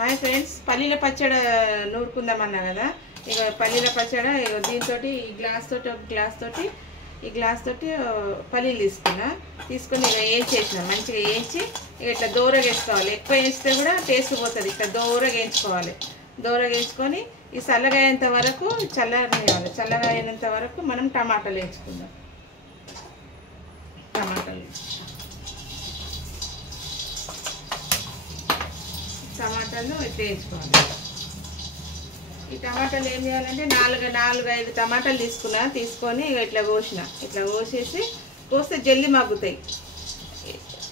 Hi friends, పల్లీల పచ్చడి నూరుకుందామన్నా కదా. ఇక పల్లీల పచ్చడి దీంతో ఈ గ్లాస్ తోటి పల్లీలు తీసుకొని ఇక వేయించేసిన మంచిగా వేయించి ఇక ఇట్లా దూరగా వేసుకోవాలి. ఎక్కువ వేస్తే కూడా టేస్ట్ పోతుంది. ఇట్లా దూరగా వేయించుకోవాలి. దూరగా వేయించుకొని ఈ చల్లగా అయ్యేంత వరకు చల్లగా అయినంత వరకు మనం టమాటాలు వేయించుకుందాం. టమాటాలు ఇట్లా వేయించుకోవాలి. ఈ టమాటాలు ఏం చేయాలంటే 4-5 టమాటాలు తీసుకొని ఇట్లా కోస్తే జల్దీ మగ్గుతాయి.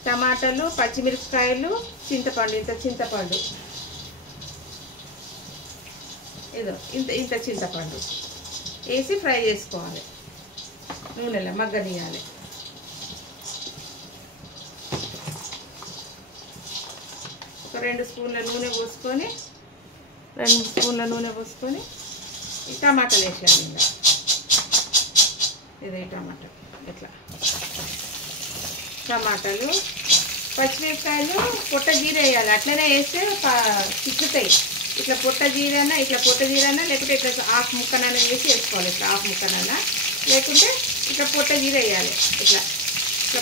టమాటాలు, పచ్చిమిరపకాయలు, చింతపండు ఇంత చింతపండు వేసి ఫ్రై చేసుకోవాలి. నూనెలో మగ్గనియాలి. ఒక 2 స్పూన్ల నూనె పోసుకొని ఈ టమాటాలు వేసేయాలి. ఇదే టమాటా ఇట్లా టమాటాలు, పచ్చిమిరపకాయలు, పొట్ట జీర వేయాలి. అట్లనే వేస్తే చిక్కుతాయి. ఇట్లా పొట్ట జీరన్నా లేకపోతే ఇట్లా హాఫ్ ముక్కనైనా వేసుకోవాలి. ఇట్లా హాఫ్ ముక్కనైనా లేకుంటే ఇట్లా పొట్ట జీర వేయాలి. ఇట్లా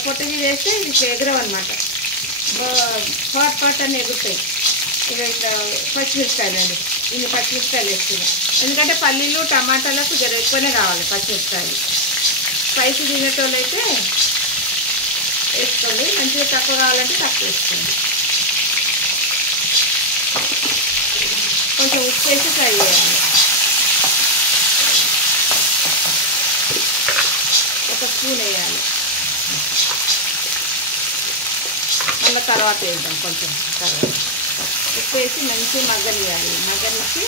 పొట్ట జీర వేస్తే ఇట్లా ఎగరవు అనమాట. పాట్ అని ఎగురుతాయి. ఇక ఇట్లా పచ్చిమిరపకాయలు అండి, ఇన్ని పచ్చిమిరపకాయలు వేస్తున్నాయి. ఎందుకంటే పల్లీలు టమాటాలకు జర ఎక్కువనే కావాలి పచ్చిమిరపకాయలు. స్పైసీ తినేటోళ్ళు అయితే వేసుకోండి, మంచిగా తక్కువ కావాలంటే తక్కువ వేసుకోండి. కొంచెం ఉప్పు వేసి ఫ్రై చేయాలి. 1 స్పూన్ వేయాలి. మళ్ళీ తర్వాత వేద్దాం. కొంచెం తర్వాత ఉప్పు వేసి మంచిగా మగ్గనియాలి. మగ్గనిచ్చి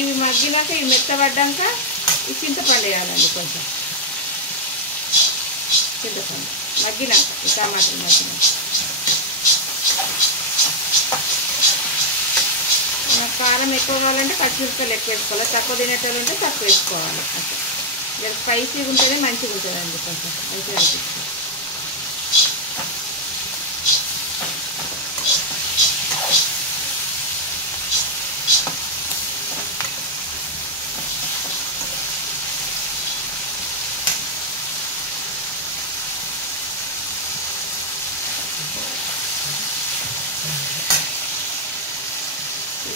ఇవి మగ్గినాక ఇవి మెత్తబడ్డాక ఈ చింతపండు వేయాలండి. కొంచెం చింతపండు మగ్గినాక ఈ టమాటాలు మగ్గినాక కారం ఎక్కువ కావాలంటే పచ్చిమిరపకాయలు ఎక్కువ వేసుకోవాలి. తక్కువ తినేటోళ్ళు ఉంటే తక్కువ వేసుకోవాలి. అట్లా స్పైసీగా ఉంటేనే మంచిగా ఉంటుందండి. కొంచెం మంచిగా అనిపిస్తుంది.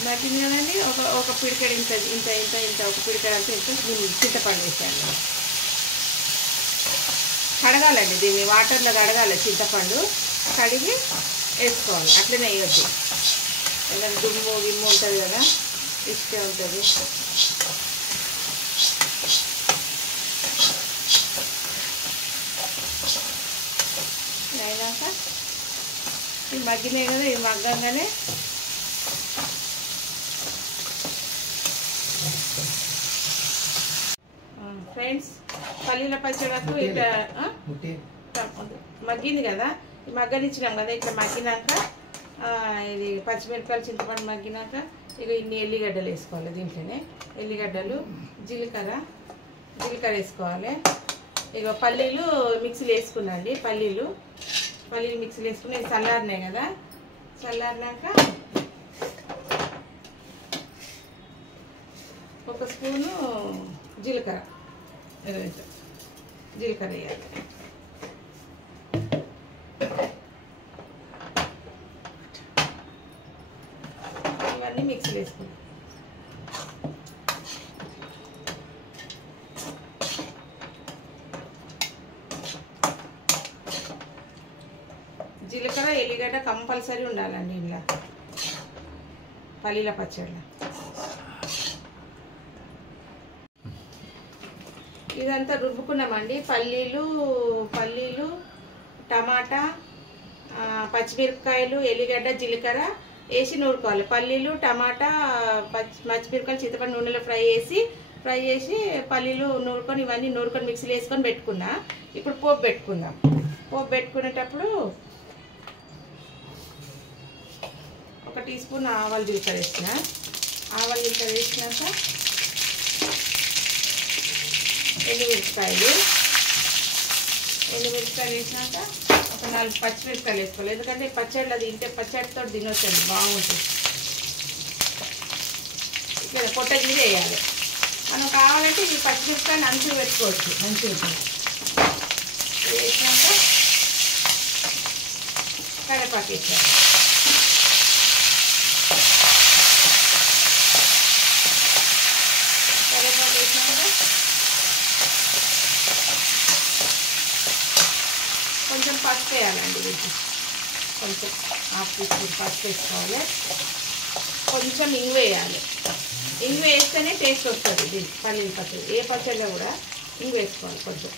మగ్గింది కదండి. ఒక పిడికెడు ఇంత ఒక పిడికెడు అంతా చింతపండు వేసాను. కడగాలండి దీన్ని, వాటర్లో కడగాలి. చింతపండు కడిగి వేసుకోవాలి. అట్లనే వేయద్దు. ఏదైనా గిమ్ము ఉంటుంది కదా, ఇష్టం ఉంటుంది. అయినాక ఇవి మగ్గినాయి కదా, ఇవి మగ్గంగానే ఫ్రెండ్స్ పల్లీల పచ్చడకు ఇట్లా మగ్గింది కదా, మగ్గనిచ్చినాం కదా. ఇట్లా మగ్గినాక ఇది పచ్చిమిరపకాయలు, చింతపండు మగ్గినాక ఇక ఇన్ని ఎల్లిగడ్డలు వేసుకోవాలి. దీంట్లోనే ఎల్లిగడ్డలు, జీలకర్ర వేసుకోవాలి. ఇక పల్లీలు మిక్సీలు వేసుకున్నాండి. పల్లీలు మిక్సీలు వేసుకుని ఇవి చల్లారినాయి కదా. చల్లారినాక 1 స్పూను జీలకర్ర వేయాలి. ఇవన్నీ మిక్సీలు వేసుకుంటాం. జీలకర్ర, ఎల్లిగడ్డ కంపల్సరీ ఉండాలండి ఇలా పల్లీల పచ్చడిలో. ఇదంతా రుబ్బుకున్నామండి. పల్లీలు, టమాటా, పచ్చిమిరపకాయలు, ఎల్లిగడ్డ, జీలకర్ర వేసి నూరుకోవాలి. పల్లీలు, టమాటా, పచ్చిమిరపకాయలు, చింతపండు నూనెలో ఫ్రై ఫ్రై చేసి పల్లీలు నూరుకొని ఇవన్నీ నూరుకొని మిక్సీలో వేసుకొని పెట్టుకున్నా. ఇప్పుడు పోపు పెట్టుకుందాం. పోపు పెట్టుకునేటప్పుడు 1 టీ స్పూన్ ఆవాలు జీలకర్ర వేసిన. ఆవాలు జీలకర్ర వేసినాక ఎండుమిరపకాయలు వేసినాక ఒక 4 పచ్చిమిరపకాయలు వేసుకోవాలి. ఎందుకంటే పచ్చళ్ళు అది తింటే పచ్చడితో తినొచ్చండి, బాగుంటుంది. ఇక్కడ పొట్ట గీర వేయాలి. మనం కావాలంటే ఈ పచ్చిమిరపకాయలు అంచు పెట్టుకోవచ్చు మంచిగా. వేసినాక కరివేపాకు వేసాను. కరివేపాకు వేసినాక కొంచెం పసుపు వేయాలండి. వీటికి కొంచెం 1/2 టీ స్పూన్ పసుపు వేసుకోవాలి. కొంచెం ఇంగు వేయాలి. ఇంగు వేస్తేనే టేస్ట్ వస్తుంది దీనికి పల్లీల పచ్చడి. ఏ పచ్చడిలో కూడా ఇంగు వేసుకోవాలి కొంచెం.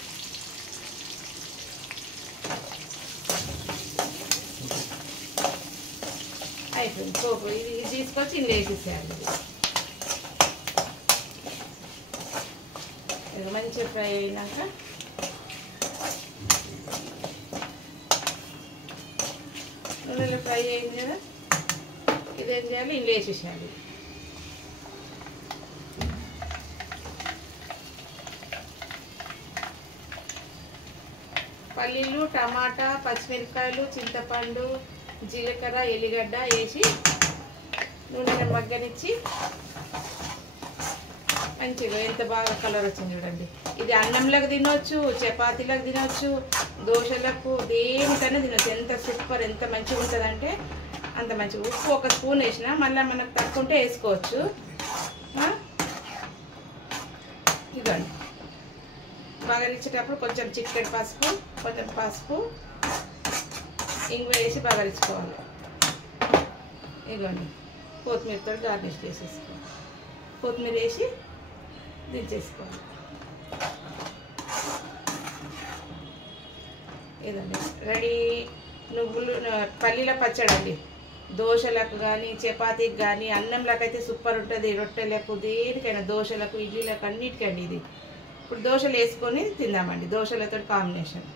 అయిపోయింది పోపు. ఇది తీసుకొచ్చి ఇందులో వేసేసేయాలి. ఇది మంచిగా ఫ్రై అయినాక నూనెలో ఫ్రై అయింది కదా, ఇదేం చేయాలి, ఇందులో వేసేసేయాలి. పల్లీలు, టమాటా, పచ్చిమిరపకాయలు, చింతపండు, జీలకర్ర, ఎల్లిగడ్డ వేసి నూనెలో మగ్గనిచ్చి మంచిగా ఎంత బాగా కలర్ వచ్చింది చూడండి. ఇది అన్నంలకు తినవచ్చు, చపాతీలకు తినవచ్చు, దోశలకు, దేనికైనా తినవచ్చు. ఎంత సూపర్, ఎంత మంచిగా ఉంటుంది అంటే అంత మంచిగా. ఉప్పు 1 స్పూన్ వేసినా, మళ్ళీ మనకు తక్కువ ఉంటే వేసుకోవచ్చు. ఇదండి బగరించేటప్పుడు కొంచెం చిక్కటి పసుపు, కొంచెం పసుపు, ఇంగు వేసి బగరించుకోవాలి. ఇదిగోండి కొత్తిమీరతో గార్నిష్ చేసేసుకోవాలి. కొత్తిమీర వేసి దించేసుకోవాలి. ఇదండి రెడీ నువ్వులు పల్లీల పచ్చడి అండి. దోశలకు కానీ, చపాతీకి కానీ, అన్నంలకు అయితే సూపర్ ఉంటుంది. రొట్టెలకు, దేనికైనా, దోశలకు, ఇడ్లీలకు, అన్నిటికండి ఇది. ఇప్పుడు దోశలు వేసుకొని తిందామండి. దోశలతో కాంబినేషన్.